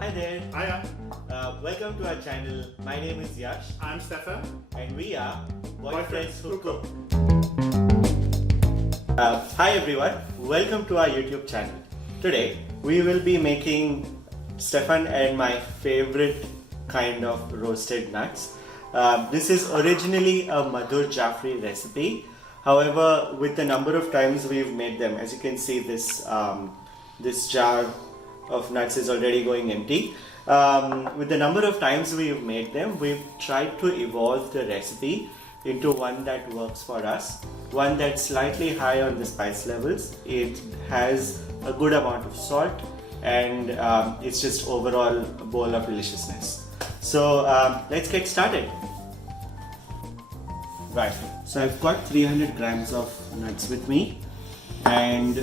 Hi there. Hiya, Welcome to our channel. My name is Yash I'm Stefan. and we are Boyfriends Who Who Cook. Hi everyone. Welcome to our YouTube channel. Today we will be making Stefan and my favorite kind of roasted nuts. This is originally a Madhur Jaffrey recipe. However, with the number of times we've made them, as you can see, this jar of nuts is already going empty. With the number of times we've made them, we've tried to evolve the recipe into one that works for us, one that's slightly high on the spice levels. It has a good amount of salt, and it's just overall a bowl of deliciousness. So let's get started. Right, so I've got 300 grams of nuts with me, and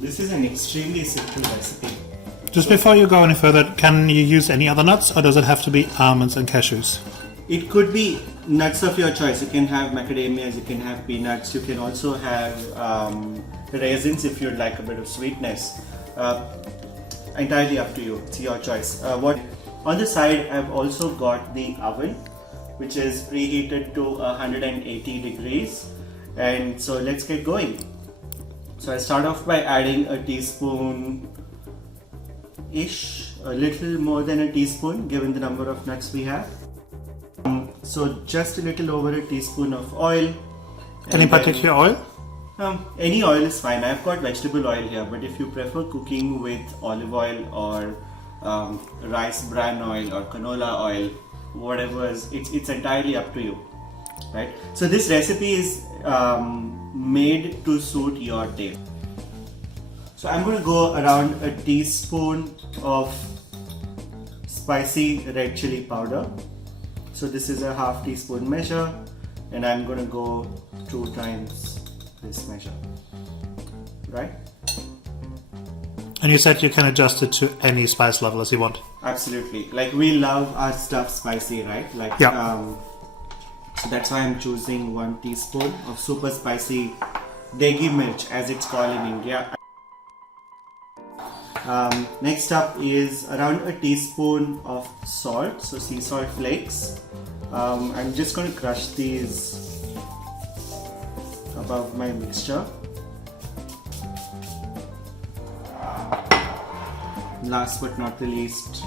this is an extremely simple recipe. Just before you go any further, can you use any other nuts, or does it have to be almonds and cashews? It could be nuts of your choice. You can have macadamias, you can have peanuts, you can also have raisins if you'd like a bit of sweetness. Entirely up to you, it's your choice. On the side, I've also got the oven, which is preheated to 180 degrees. And so let's get going. So I start off by adding a teaspoon a little more than a teaspoon given the number of nuts we have. So just a little over a teaspoon of oil. Any particular oil? Any oil is fine. I've got vegetable oil here, but if you prefer cooking with olive oil or rice bran oil or canola oil, whatever, it's entirely up to you, right? So this recipe is made to suit your taste. So I'm going to go around a teaspoon of spicy red chili powder. So this is a half teaspoon measure, and I'm going to go 2 times this measure, right? And you said you can adjust it to any spice level as you want. Absolutely. Like, we love our stuff spicy, right? Like, yeah. So that's why I'm choosing 1 teaspoon of super spicy degi mirch, as it's called in India. Next up is around a teaspoon of salt, so sea salt flakes. I'm just going to crush these above my mixture. Last but not the least,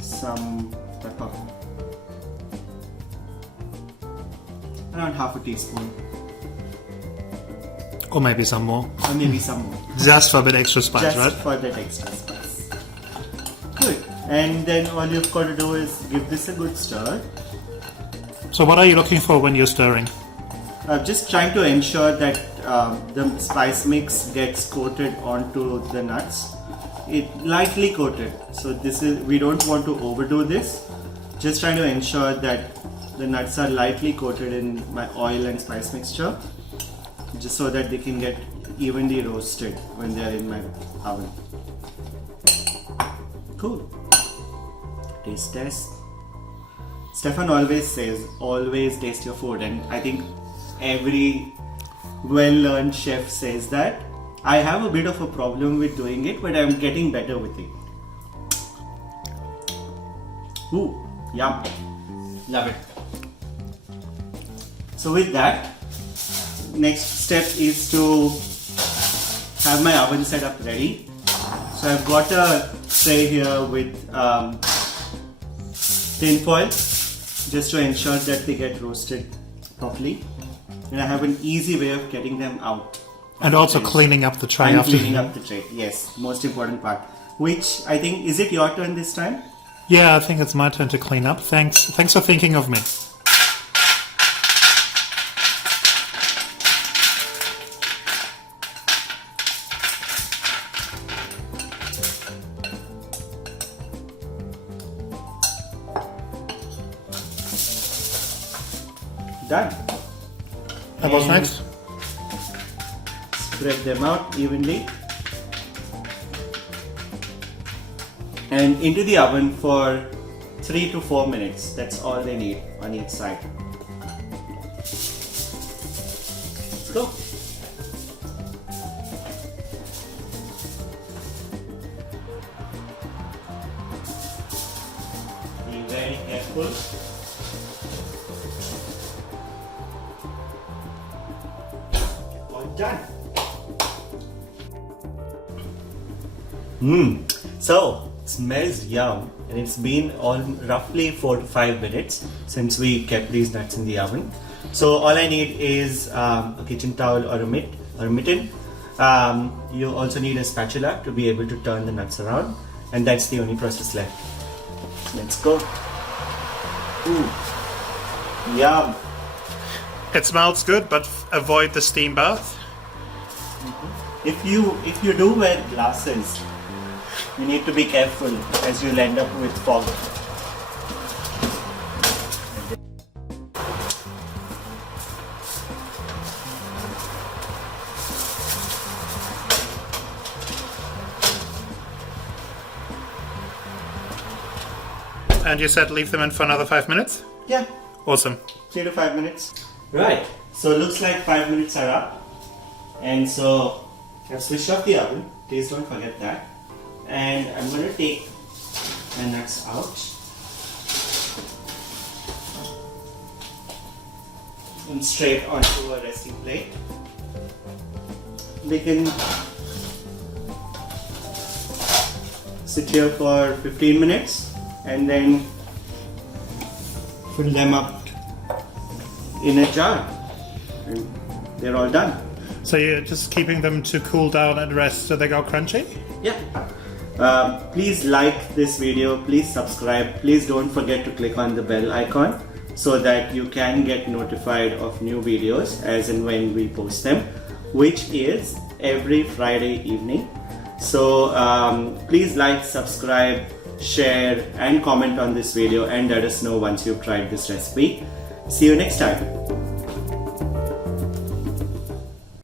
some pepper. Around half a teaspoon. Or maybe some more. Or maybe some more. Just for a bit extra spice, Just right? for that extra spice. Good. And then all you've got to do is give this a good stir. So what are you looking for when you're stirring? Just trying to ensure that the spice mix gets coated onto the nuts. It lightly coated. So we don't want to overdo this. Just trying to ensure that the nuts are lightly coated in my oil and spice mixture, just so that they can get evenly roasted when they are in my oven. Cool. Taste test. Stefan always says, always taste your food, and I think every well-learned chef says that. I have a bit of a problem with doing it, but I'm getting better with it. Ooh, yum. Love it. So with that, next step is to have my oven set up ready. So I've got a tray here with tin foil, just to ensure that they get roasted properly. And I have an easy way of getting them out. And also cleaning up the tray and after. Cleaning up the tray, yes, most important part. Which I think, is it your turn this time? Yeah, I think it's my turn to clean up. Thanks for thinking of me. Done. And what's next? Spread them out evenly. And into the oven for 3 to 4 minutes. That's all they need on each side. Let's go. very careful. All done. So smells yum, and it's been roughly 4 to 5 minutes since we kept these nuts in the oven. So all I need is a kitchen towel or a mitten. You also need a spatula to be able to turn the nuts around, and that's the only process left. Let's go. Ooh, yum. It smells good, but avoid the steam bath. If you do wear glasses, you need to be careful as you'll end up with fog. And you said leave them in for another 5 minutes? Yeah, Awesome. 3 to 5 minutes. Right, so looks like 5 minutes are up. And so I've switched off the oven, please don't forget that. And I'm going to take my nuts out. And straight onto a resting plate. They can sit here for 15 minutes and then fill them up in a jar. And they're all done. So you're just keeping them to cool down and rest so they go crunchy? Yeah. Please like this video, please subscribe, please don't forget to click on the bell icon so that you can get notified of new videos as and when we post them, which is every Friday evening. So please like, subscribe, share and comment on this video and let us know once you've tried this recipe. See you next time.